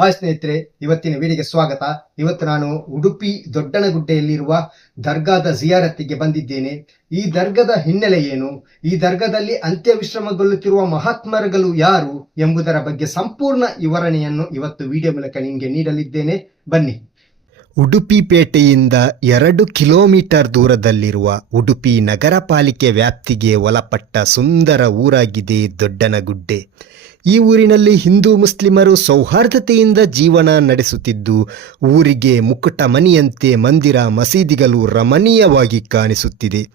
Hi ಸ್ನೇಹಿತರೆ, ಇವತ್ತಿನ ವಿಡಿಯೋಗೆ ಸ್ವಾಗತ. ಇವತ್ತು ನಾನು ಉಡುಪಿ ದೊಡ್ಡನಗುಡ್ಡೆಯಲ್ಲಿರುವ ದರ್ಗಾದ ಜಿಯಾರತ್ತಿಗೆ ಬಂದಿದ್ದೇನೆ. ಈ ದರ್ಗದ ಹಿನ್ನೆಲೆ ಏನು? ಈ ದರ್ಗದಲ್ಲಿ ಅಂತ್ಯವಿಶ್ರಮಗೊಳ್ಳುತ್ತಿರುವ ಮಹಾತ್ಮರುಗಳು ಯಾರು ಎಂಬುದರ ಬಗ್ಗೆ ಸಂಪೂರ್ಣ ವಿವರಣೆಯನ್ನು ಇವತ್ತು ವಿಡಿಯೋ ಮೂಲಕ ನಿಮಗೆ ನೀಡಲಿದ್ದೇನೆ. ಬನ್ನಿ. ಉಡುಪಿ ಪೇಟೆಯಿಂದ ಎರಡು ಕಿಲೋಮೀಟರ್ ದೂರದಲ್ಲಿರುವ ಉಡುಪಿ ನಗರ ವ್ಯಾಪ್ತಿಗೆ ಒಳಪಟ್ಟ ಸುಂದರ ಊರಾಗಿದೆ ದೊಡ್ಡನಗುಡ್ಡೆ. ಈ ಊರಿನಲ್ಲಿ ಹಿಂದೂ ಮುಸ್ಲಿಮರು ಸೌಹಾರ್ದತೆಯಿಂದ ಜೀವನ ನಡೆಸುತ್ತಿದ್ದು, ಊರಿಗೆ ಮುಕುಟ ಮನಿಯಂತೆ ಮಂದಿರ ಮಸೀದಿಗಳು ರಮಣೀಯವಾಗಿ ಕಾಣಿಸುತ್ತಿದೆ.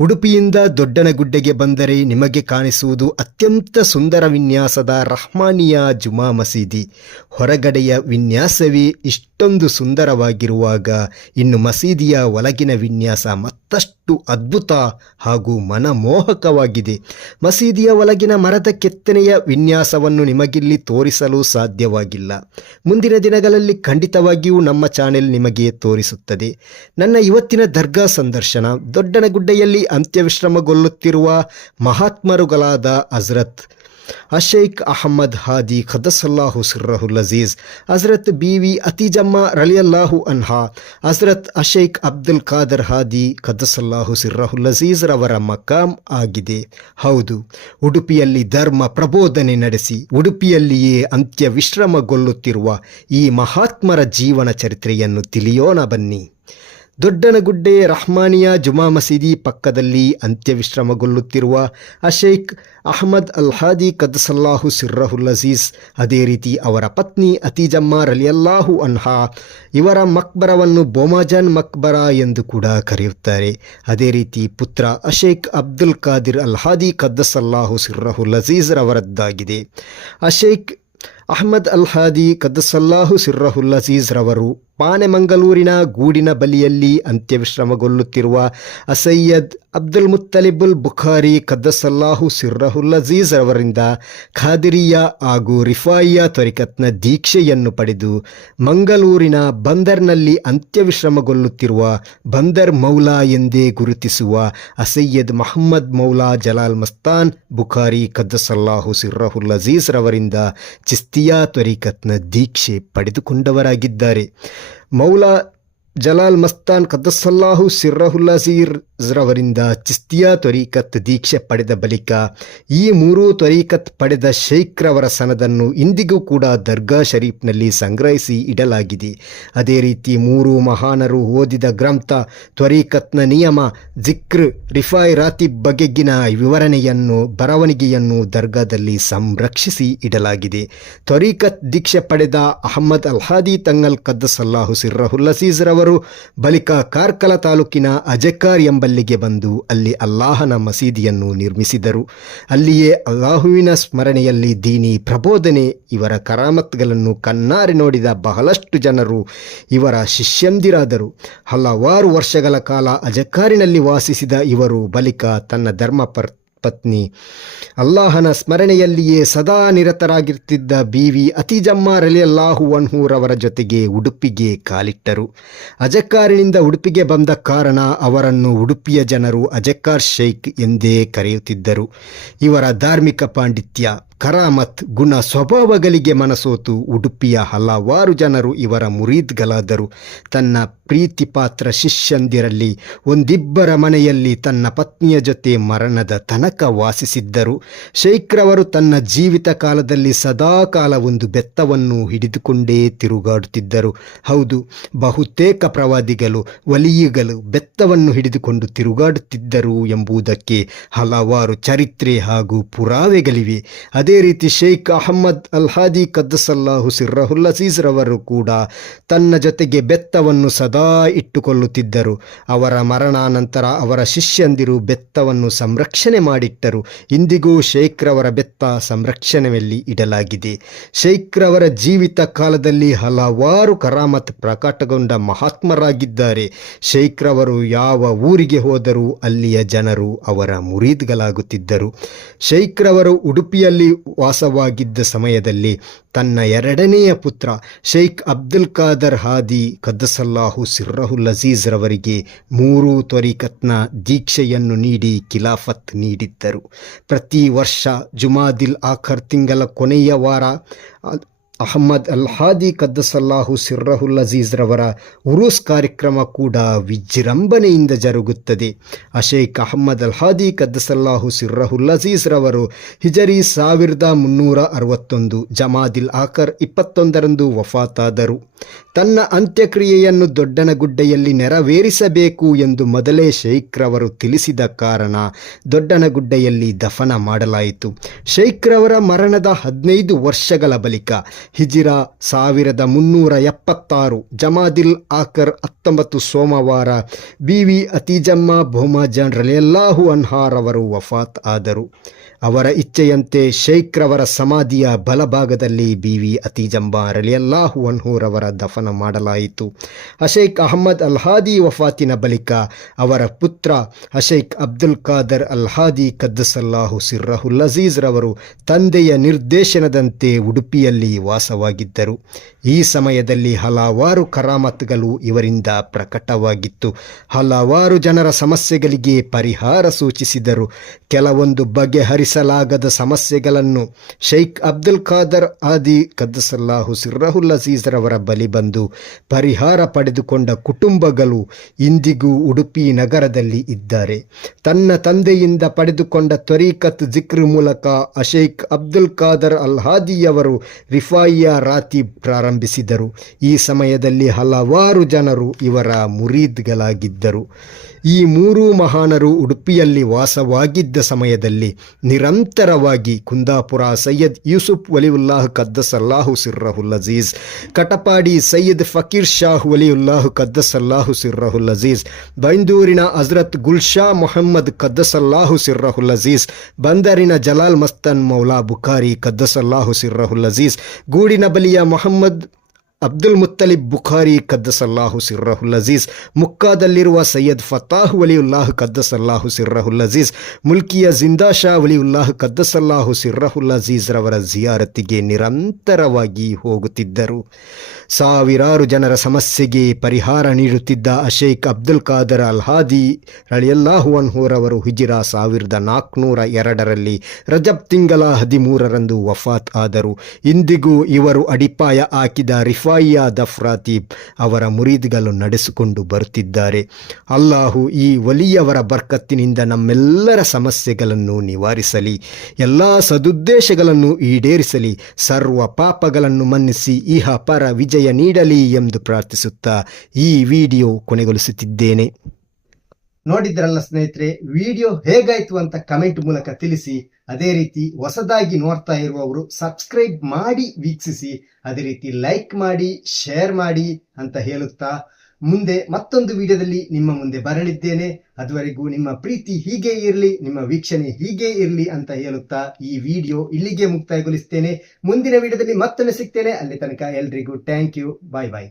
ಉಡುಪಿಯಿಂದ ದೊಡ್ಡನಗುಡ್ಡೆಗೆ ಬಂದರೆ ನಿಮಗೆ ಕಾಣಿಸುವುದು ಅತ್ಯಂತ ಸುಂದರ ವಿನ್ಯಾಸದ ರಹ್ಮಾನಿಯಾ ಜುಮಾ ಮಸೀದಿ. ಹೊರಗಡೆಯ ವಿನ್ಯಾಸವೇ ಇಷ್ಟೊಂದು ಸುಂದರವಾಗಿರುವಾಗ ಇನ್ನು ಮಸೀದಿಯ ಒಳಗಿನ ವಿನ್ಯಾಸ ಮತ್ತಷ್ಟು ಅದ್ಭುತ ಹಾಗೂ ಮನಮೋಹಕವಾಗಿದೆ. ಮಸೀದಿಯ ಒಳಗಿನ ಮರದ ಕೆತ್ತನೆಯ ವಿನ್ಯಾಸವನ್ನು ನಿಮಗಿಲ್ಲಿ ತೋರಿಸಲು ಸಾಧ್ಯವಾಗಿಲ್ಲ. ಮುಂದಿನ ದಿನಗಳಲ್ಲಿ ಖಂಡಿತವಾಗಿಯೂ ನಮ್ಮ ಚಾನೆಲ್ ನಿಮಗೆ ತೋರಿಸುತ್ತದೆ. ನನ್ನ ಇವತ್ತಿನ ದರ್ಗಾ ಸಂದರ್ಶನ ದೊಡ್ಡನಗುಡ್ಡೆಯಲ್ಲಿ ಅಂತ್ಯವಿಶ್ರಮಗೊಳ್ಳುತ್ತಿರುವ ಮಹಾತ್ಮರುಗಳಾದ ಹಜರತ್ ಅಶೈಕ್ ಅಹಮ್ಮದ್ ಹಾದಿ ಖದಸಲ್ಲಾಹು ಸಿರ್ರಹುಲ್ ಅಜೀಜ್, ಹಜರತ್ ಬಿ ವಿ ಅತಿಜಮ್ಮ ರಲಿಯಲ್ಲಾಹು ಅನ್ಹಾ, ಹಜರತ್ ಅಶೈಕ್ ಅಬ್ದುಲ್ ಖಾದರ್ ಹಾದಿ ಖದಸಲ್ಲಾಹು ಸಿರ್ರಹುಲ್ ಅಜೀಜ್ ರವರ ಮಕಾಮ್ ಆಗಿದೆ. ಹೌದು, ಉಡುಪಿಯಲ್ಲಿ ಧರ್ಮ ಪ್ರಬೋಧನೆ ನಡೆಸಿ ಉಡುಪಿಯಲ್ಲಿಯೇ ಅಂತ್ಯ ವಿಶ್ರಮಗೊಳ್ಳುತ್ತಿರುವ ಈ ಮಹಾತ್ಮರ ಜೀವನ ಚರಿತ್ರೆಯನ್ನು ತಿಳಿಯೋಣ ಬನ್ನಿ. ದೊಡ್ಡನಗುಡ್ಡೆ ರಹ್ಮಾನಿಯಾ ಜುಮಾ ಮಸೀದಿ ಪಕ್ಕದಲ್ಲಿ ಅಂತ್ಯವಿಶ್ರಮಗೊಳ್ಳುತ್ತಿರುವ ಅಶೇಖ್ ಅಹಮದ್ ಅಲ್ ಹಾದಿ ಕದಸಲ್ಲಾಹು ಸಿರ್ರಹುಲ್ ಅಜೀಸ್ ಅದೇ ರೀತಿ ಅವರ ಪತ್ನಿ ಅತಿಜಮ್ಮ ರಲಿಯಲ್ಲಾಹು ಅನ್ಹಾ ಇವರ ಮಕ್ಬರವನ್ನು ಬೋಮಾಜಾನ್ ಮಕ್ಬರ ಎಂದು ಕೂಡ ಕರೆಯುತ್ತಾರೆ. ಅದೇ ರೀತಿ ಪುತ್ರ ಅಶೇಖ್ ಅಬ್ದುಲ್ ಖಾದಿರ್ ಅಲ್ ಹಾದಿ ಕದ್ದಸಲ್ಲಾಹು ಸಿರ್ರಹುಲ್ ಅಜೀಜ್ ರವರದ್ದಾಗಿದೆ. ಅಶೇಖ್ ಅಹ್ಮದ್ ಅಲ್ ಹಾದಿ ಕದ್ದಸಲ್ಲಾಹು ಸಿರ್ರಹುಲ್ ಅಜೀಸ್ ರವರು ಪಾನೆಮಂಗಲೂರಿನ ಗೂಡಿನ ಬಲಿಯಲ್ಲಿ ಅಂತ್ಯವಿಶ್ರಮಗೊಳ್ಳುತ್ತಿರುವ ಅಸಯ್ಯದ್ ಅಬ್ದುಲ್ ಮುತ್ತಲಿಬುಲ್ ಬುಖಾರಿ ಕದ್ದಸಲ್ಲಾಹು ಸಿರ್ರಹುಲ್ ಅಜೀಜ್ ಅವರಿಂದ ಖಾದಿರಿಯಾ ಹಾಗೂ ರಿಫಾಯಿಯಾ ತ್ವರಿಕತ್ನ ದೀಕ್ಷೆಯನ್ನು ಪಡೆದು ಮಂಗಳೂರಿನ ಬಂದರ್ನಲ್ಲಿ ಅಂತ್ಯವಿಶ್ರಮಗೊಳ್ಳುತ್ತಿರುವ ಬಂದರ್ ಮೌಲಾ ಎಂದೇ ಗುರುತಿಸುವ ಅಸಯ್ಯದ್ ಮಹಮ್ಮದ್ ಮೌಲಾ ಜಲಾಲ್ ಮಸ್ತಾನ್ ಬುಖಾರಿ ಕದ್ದಸಲ್ಲಾಹು ಸಿರ್ರಹುಲ್ ಅಜೀಜ್ ರವರಿಂದ ಚಿಸ್ತಿಯಾ ತ್ವರಿಕತ್ನ ದೀಕ್ಷೆ ಪಡೆದುಕೊಂಡವರಾಗಿದ್ದಾರೆ. ಮೌಲಾ ಜಲಾಲ್ ಮಸ್ತಾನ್ ಕದ್ದಸಲ್ಲಾಹು ಸಿರ್ರಹುಲ್ಲಜೀರ್ ರವರಿಂದ ಚಿಸ್ತಿಯಾ ತ್ವರಿಕತ್ ದೀಕ್ಷೆ ಪಡೆದ ಬಳಿಕ ಈ ಮೂರೂ ತ್ವರಿಕತ್ ಪಡೆದ ಶೈಖ್ರವರ ಸನದನ್ನು ಇಂದಿಗೂ ಕೂಡ ದರ್ಗಾ ಶರೀಫ್ನಲ್ಲಿ ಸಂಗ್ರಹಿಸಿ ಇಡಲಾಗಿದೆ. ಅದೇ ರೀತಿ ಮೂರು ಮಹಾನರು ಓದಿದ ಗ್ರಂಥ ತ್ವರಿಕತ್ನ ನಿಯಮ, ಜಿಕ್ರ್, ರಿಫಾಯ್ ರಾತಿಬ್ ಬಗೆಗಿನ ವಿವರಣೆಯನ್ನು, ಬರವಣಿಗೆಯನ್ನು ದರ್ಗಾದಲ್ಲಿ ಸಂರಕ್ಷಿಸಿ ಇಡಲಾಗಿದೆ. ತ್ವರಿಕತ್ ದೀಕ್ಷೆ ಪಡೆದ ಅಹಮ್ಮದ್ ಅಲ್ಹಾದಿ ತಂಗಲ್ ಕದ್ದಸಲ್ಲಾಹು ಸಿರ್ರಹುಲ್ಲಸೀಜ್ ರವರು ಬಳಿಕ ಕಾರ್ಕಲ ತಾಲೂಕಿನ ಅಜಕ್ಕಾರ್ ಎಂಬಲ್ಲಿಗೆ ಬಂದು ಅಲ್ಲಿ ಅಲ್ಲಾಹನ ಮಸೀದಿಯನ್ನು ನಿರ್ಮಿಸಿದರು. ಅಲ್ಲಿಯೇ ಅಲ್ಲಾಹುವಿನ ಸ್ಮರಣೆಯಲ್ಲಿ ದೀನಿ ಪ್ರಬೋಧನೆ, ಇವರ ಕರಾಮತ್ಗಳನ್ನು ಕಣ್ಣಾರೆ ನೋಡಿದ ಬಹಳಷ್ಟು ಜನರು ಇವರ ಶಿಷ್ಯಂದಿರಾದರು. ಹಲವಾರು ವರ್ಷಗಳ ಕಾಲ ಅಜಕಾರಿನಲ್ಲಿ ವಾಸಿಸಿದ ಇವರು ಬಳಿಕ ತನ್ನ ಧರ್ಮ ಪರ್ ಪತ್ನಿ. ಅಲ್ಲಾಹನ ಸ್ಮರಣೆಯಲ್ಲಿಯೇ ಸದಾ ನಿರತರಾಗಿರ್ತಿದ್ದ ಬಿ ವಿ ಅತಿಜಮ್ಮ ರಲಿಯಲ್ಲಾಹು ಅನ್ಹೂರವರ ಜೊತೆಗೆ ಉಡುಪಿಗೆ ಕಾಲಿಟ್ಟರು. ಅಜಕ್ಕಾರಿನಿಂದ ಉಡುಪಿಗೆ ಬಂದ ಕಾರಣ ಅವರನ್ನು ಉಡುಪಿಯ ಜನರು ಅಜಕ್ಕಾರ್ ಶೇಖ್ ಎಂದೇ ಕರೆಯುತ್ತಿದ್ದರು. ಇವರ ಧಾರ್ಮಿಕ ಪಾಂಡಿತ್ಯ ಕರಾಮತ್ ಗುಣ ಸ್ವಭಾವಗಳಿಗೆ ಮನಸೋತು ಉಡುಪಿಯ ಹಲವಾರು ಜನರು ಇವರ ಮುರೀದ್ಗಳಾದರು. ತನ್ನ ಪ್ರೀತಿಪಾತ್ರ ಶಿಷ್ಯಂದಿರಲ್ಲಿ ಒಂದಿಬ್ಬರ ಮನೆಯಲ್ಲಿ ತನ್ನ ಪತ್ನಿಯ ಜೊತೆ ಮರಣದ ತನಕ ವಾಸಿಸಿದ್ದರು. ಶೈಖ್ರವರು ತನ್ನ ಜೀವಿತ ಕಾಲದಲ್ಲಿ ಸದಾಕಾಲ ಒಂದು ಬೆತ್ತವನ್ನು ಹಿಡಿದುಕೊಂಡೇ ತಿರುಗಾಡುತ್ತಿದ್ದರು. ಹೌದು, ಬಹುತೇಕ ಪ್ರವಾದಿಗಳು ವಲಿಯುಗಳು ಬೆತ್ತವನ್ನು ಹಿಡಿದುಕೊಂಡು ತಿರುಗಾಡುತ್ತಿದ್ದರು ಎಂಬುದಕ್ಕೆ ಹಲವಾರು ಚರಿತ್ರೆ ಹಾಗೂ ಪುರಾವೆಗಳಿವೆ. ಅದೇ ರೀತಿ ಶೇಖ್ ಅಹಮ್ಮದ್ ಅಲ್ ಹಾದಿ ಕದ್ದಸಲ್ಲಾಹು ಸಿರ್ರಹುಲ್ ಅಜೀಜ್ ರವರು ಕೂಡ ತನ್ನ ಜೊತೆಗೆ ಬೆತ್ತವನ್ನು ಸದಾ ಇಟ್ಟುಕೊಳ್ಳುತ್ತಿದ್ದರು. ಅವರ ಮರಣಾನಂತರ ಅವರ ಶಿಷ್ಯಂದಿರು ಬೆತ್ತವನ್ನು ಸಂರಕ್ಷಣೆ ಮಾಡಿಟ್ಟರು. ಇಂದಿಗೂ ಶೇಖ್ರವರ ಬೆತ್ತ ಸಂರಕ್ಷಣೆಯಲ್ಲಿ ಇಡಲಾಗಿದೆ. ಶೇಖ್ರವರ ಜೀವಿತ ಕಾಲದಲ್ಲಿ ಹಲವಾರು ಕರಾಮತ್ ಪ್ರಕಟಗೊಂಡ ಮಹಾತ್ಮರಾಗಿದ್ದಾರೆ. ಶೇಖ್ರವರು ಯಾವ ಊರಿಗೆ ಹೋದರೂ ಅಲ್ಲಿಯ ಜನರು ಅವರ ಮುರೀದ್ಗಳಾಗುತ್ತಿದ್ದರು. ಶೈಖ್ರವರು ಉಡುಪಿಯಲ್ಲಿ ವಾಸವಾಗಿದ್ದ ಸಮಯದಲ್ಲಿ ತನ್ನ ಎರಡನೆಯ ಪುತ್ರ ಶೇಖ್ ಅಬ್ದುಲ್ ಖಾದರ್ ಹಾದಿ ಕದ್ದಸಲ್ಲಾಹು ಸಿರ್ರಹುಲ್ ಅಜೀಜ್ ರವರಿಗೆ ಮೂರು ತ್ವರಿಕತ್ನ ದೀಕ್ಷೆಯನ್ನು ನೀಡಿ ಖಿಲಾಫತ್ ನೀಡಿದ್ದರು. ಪ್ರತಿ ವರ್ಷ ಜುಮಾದಿಲ್ ಆಖರ್ ತಿಂಗಳ ಕೊನೆಯ ವಾರ ಅಹಮ್ಮದ್ ಅಲ್ ಹಾದಿ ಕದ್ದಸಲ್ಲಾಹು ಸಿರ್ರಹುಲ್ ಅಜೀಜ್ ರವರ ಉರೂಸ್ ಕಾರ್ಯಕ್ರಮ ಕೂಡ ವಿಜೃಂಭಣೆಯಿಂದ ಜರುಗುತ್ತದೆ. ಅಶೇಖ್ ಅಹಮ್ಮದ್ ಅಲ್ ಹಾದಿ ಕದ್ದಸಲ್ಲಾಹು ಸಿರ್ರಹುಲ್ ಅಜೀಜ್ ರವರು ಹಿಜರಿ ಸಾವಿರದ ಮುನ್ನೂರ ಅರವತ್ತೊಂದು ಜಮಾದಿಲ್ ಆಕರ್ ಇಪ್ಪತ್ತೊಂದರಂದು ವಫಾತಾದರು. ತನ್ನ ಅಂತ್ಯಕ್ರಿಯೆಯನ್ನು ದೊಡ್ಡನಗುಡ್ಡೆಯಲ್ಲಿ ನೆರವೇರಿಸಬೇಕು ಎಂದು ಮೊದಲೇ ಶೈಖ್ರವರು ತಿಳಿಸಿದ ಕಾರಣ ದೊಡ್ಡನಗುಡ್ಡೆಯಲ್ಲಿ ದಫನ ಮಾಡಲಾಯಿತು. ಶೈಖ್ರವರ ಮರಣದ ಹದಿನೈದು ವರ್ಷಗಳ ಬಳಿಕ ಹಿಜಿರ ಸಾವಿರದ ಮುನ್ನೂರ ಎಪ್ಪತ್ತಾರು ಜಮಾದಿಲ್ ಆಕರ್ ಹತ್ತೊಂಬತ್ತು ಸೋಮವಾರ ಬಿ ಬಿವಿ ಅತಿಜಮ್ಮ ಎಲ್ಲಾಹು ಅನ್ಹಾರ್ ಅವರು ವಫಾತ್ ಆದರು. ಅವರ ಇಚ್ಛೆಯಂತೆ ಶೇಖ್ರವರ ಸಮಾಧಿಯ ಬಲಭಾಗದಲ್ಲಿ ಬಿವಿ ಅತಿಜಂಬ ರಲಿಯಲ್ಲಾಹು ಅನ್ಹೂರವರ ದಫನ ಮಾಡಲಾಯಿತು. ಅಶೈಖ್ ಅಹಮ್ಮದ್ ಅಲ್ಹಾದಿ ವಫಾತಿನ ಬಳಿಕ ಅವರ ಪುತ್ರ ಅಶೇಖ್ ಅಬ್ದುಲ್ ಖಾದರ್ ಅಲ್ಹಾದಿ ಕದ್ದಸಲ್ಲಾಹು ಸಿರ್ರಹುಲ್ ಅಜೀಜ್ ರವರು ತಂದೆಯ ನಿರ್ದೇಶನದಂತೆ ಉಡುಪಿಯಲ್ಲಿ ವಾಸವಾಗಿದ್ದರು. ಈ ಸಮಯದಲ್ಲಿ ಹಲವಾರು ಕರಾಮತ್ಗಳು ಇವರಿಂದ ಪ್ರಕಟವಾಗಿತ್ತು. ಹಲವಾರು ಜನರ ಸಮಸ್ಯೆಗಳಿಗೆ ಪರಿಹಾರ ಸೂಚಿಸಿದರು. ಕೆಲವೊಂದು ಬಗೆಹರಿಸಲಾಗದ ಸಮಸ್ಯೆಗಳನ್ನು ಶೈಖ್ ಅಬ್ದುಲ್ ಖಾದರ್ ಆದಿ ಕದ್ದಸಲ್ಲಾಹು ಸಿರ್ರಹುಲ್ ಅವರ ಬಳಿ ಬಂದು ಪರಿಹಾರ ಪಡೆದುಕೊಂಡ ಕುಟುಂಬಗಳು ಇಂದಿಗೂ ಉಡುಪಿ ನಗರದಲ್ಲಿ ಇದ್ದಾರೆ. ತನ್ನ ತಂದೆಯಿಂದ ಪಡೆದುಕೊಂಡ ತ್ವರಿಕತ್ ಜಿಕ್ರ್ ಮೂಲಕ ಅಶೇಖ್ ಅಬ್ದುಲ್ ಖಾದರ್ ಅಲ್ ಹಾದಿಯವರು ರಿಫಾಯಿಯ ರಾತಿ ಪ್ರಾರಂಭಿಸಿದರು. ಈ ಸಮಯದಲ್ಲಿ ಹಲವಾರು ಜನರು ಇವರ ಮುರೀದ್ಗಳಾಗಿದ್ದರು. ಈ ಮೂರೂ ಮಹಾನರು ಉಡುಪಿಯಲ್ಲಿ ವಾಸವಾಗಿದ್ದ ಸಮಯದಲ್ಲಿ ನಿರಂತರವಾಗಿ ಕುಂದಾಪುರ ಸೈಯದ್ ಯೂಸುಫ್ ವಲಿಯುಲ್ಲಾಹ್ ಕದ್ದಸಲ್ಲಾಹು ಸಿರ್ರಹುಲ್ ಅಜೀಜ್ ಕಟಪಾಡಿ ಸೈಯದ್ ಫಕೀರ್ ಶಾಹ್ ವಲಿಯುಲ್ಲಾಹ್ ಕದ್ದಸಲ್ಲಾಹು ಸಿರ್ರಹುಲ್ ಅಜೀಜ್ ಬೈಂದೂರಿನ ಹಜ್ರತ್ ಗುಲ್ಶಾ ಮೊಹಮ್ಮದ್ ಕದ್ದಸಲ್ಲಾಹು ಸಿರ್ರಹುಲ್ ಅಜೀಜ್ ಬಂದರಿನ ಜಲಾಲ್ ಮಸ್ತನ್ ಮೌಲಾ ಬುಖಾರಿ ಕದ್ದಸಲ್ಲಾಹು ಸಿರ್ರಹುಲ್ ಅಜೀಜ್ ಗೂಡಿನ ಬಲಿಯ ಮೊಹಮ್ಮದ್ ಅಬ್ದುಲ್ ಮುತ್ತಲಿಬ್ ಬುಖಾರಿ ಕದ್ದಸಲ್ಲಾಹು ಸಿರ್ರಹುಲ್ ಅಜೀಜ್, ಮುಕ್ಕಾದಲ್ಲಿರುವ ಸೈಯದ್ ಫತಾಹ್ ವಲಿಯುಲ್ಲಾಹ್ ಕದ್ದಸಲ್ಲಾಹು ಸಿರ್ರಹುಲ್ ಅಜೀಜ್, ಮುಲ್ಕಿಯ ಜಿಂದಾ ಶಾ ವಲಿಯುಲ್ಲಾಹ್ ಕದ್ದಸಲ್ಲಾಹು ಸಿರ್ರಹುಲ್ ಅಜೀಜ್ ರವರ ಜಿಯಾರತಿಗೆ ನಿರಂತರವಾಗಿ ಹೋಗುತ್ತಿದ್ದರು. ಸಾವಿರಾರು ಜನರ ಸಮಸ್ಯೆಗೆ ಪರಿಹಾರ ನೀಡುತ್ತಿದ್ದ ಅಶೇಖ್ ಅಬ್ದುಲ್ ಖಾದರ್ ಅಲ್ ಹಾದಿ ರಳಿಯಲ್ಲಾಹು ಅನ್ಹೂರವರು ಹಿಜಿರಾ ಸಾವಿರದ ನಾಲ್ಕುನೂರ ಎರಡರಲ್ಲಿ ರಜಬ್ ತಿಂಗಳ ಹದಿಮೂರರಂದು ವಫಾತ್ ಆದರು. ಇಂದಿಗೂ ಇವರು ಅಡಿಪಾಯ ಹಾಕಿದ ರಿಫಾಯಿಯಾ ದಫ್ರಾತೀಬ್ ಅವರ ಮುರೀದ್ಗಳು ನಡೆಸಿಕೊಂಡು ಬರುತ್ತಿದ್ದಾರೆ ಅಲ್ಲಾಹು ಈ ವಲಿಯವರ ಬರ್ಕತ್ತಿನಿಂದ ನಮ್ಮೆಲ್ಲರ ಸಮಸ್ಯೆಗಳನ್ನು ನಿವಾರಿಸಲಿ, ಎಲ್ಲ ಸದುದ್ದೇಶಗಳನ್ನು ಈಡೇರಿಸಲಿ, ಸರ್ವ ಪಾಪಗಳನ್ನು ಮನ್ನಿಸಿ, ಇಹ ಪರ ವಿಜಯ ನೀಡಲಿ ಎಂದು ಪ್ರಾರ್ಥಿಸುತ್ತಾ ಈ ವಿಡಿಯೋ ಕೊನೆಗೊಳಿಸುತ್ತಿದ್ದೇನೆ. ನೋಡಿದ್ರಲ್ಲ ಸ್ನೇಹಿತರೆ, ವಿಡಿಯೋ ಹೇಗಾಯ್ತು ಅಂತ ಕಮೆಂಟ್ ಮೂಲಕ ತಿಳಿಸಿ. ಅದೇ ರೀತಿ ಹೊಸದಾಗಿ ನೋಡ್ತಾ ಇರುವವರು ಸಬ್ಸ್ಕ್ರೈಬ್ ಮಾಡಿ ವೀಕ್ಷಿಸಿ, ಅದೇ ರೀತಿ ಲೈಕ್ ಮಾಡಿ ಶೇರ್ ಮಾಡಿ ಅಂತ ಹೇಳುತ್ತಾ ಮುಂದೆ ಮತ್ತೊಂದು ವಿಡಿಯೋದಲ್ಲಿ ನಿಮ್ಮ ಮುಂದೆ ಬರಲಿದ್ದೇನೆ. ಅದುವರೆಗೂ ನಿಮ್ಮ ಪ್ರೀತಿ ಹೀಗೆ ಇರಲಿ, ನಿಮ್ಮ ವೀಕ್ಷಣೆ ಹೀಗೆ ಇರಲಿ ಅಂತ ಹೇಳುತ್ತಾ ಈ ವಿಡಿಯೋ ಇಲ್ಲಿಗೆ ಮುಕ್ತಾಯಗೊಳಿಸ್ತೇನೆ. ಮುಂದಿನ ವಿಡಿಯೋದಲ್ಲಿ ಮತ್ತೊಮ್ಮೆ ಸಿಗ್ತೇನೆ. ಅಲ್ಲಿ ತನಕ ಎಲ್ರಿಗೂ ಥ್ಯಾಂಕ್ ಯು ಬಾಯ್ ಬಾಯ್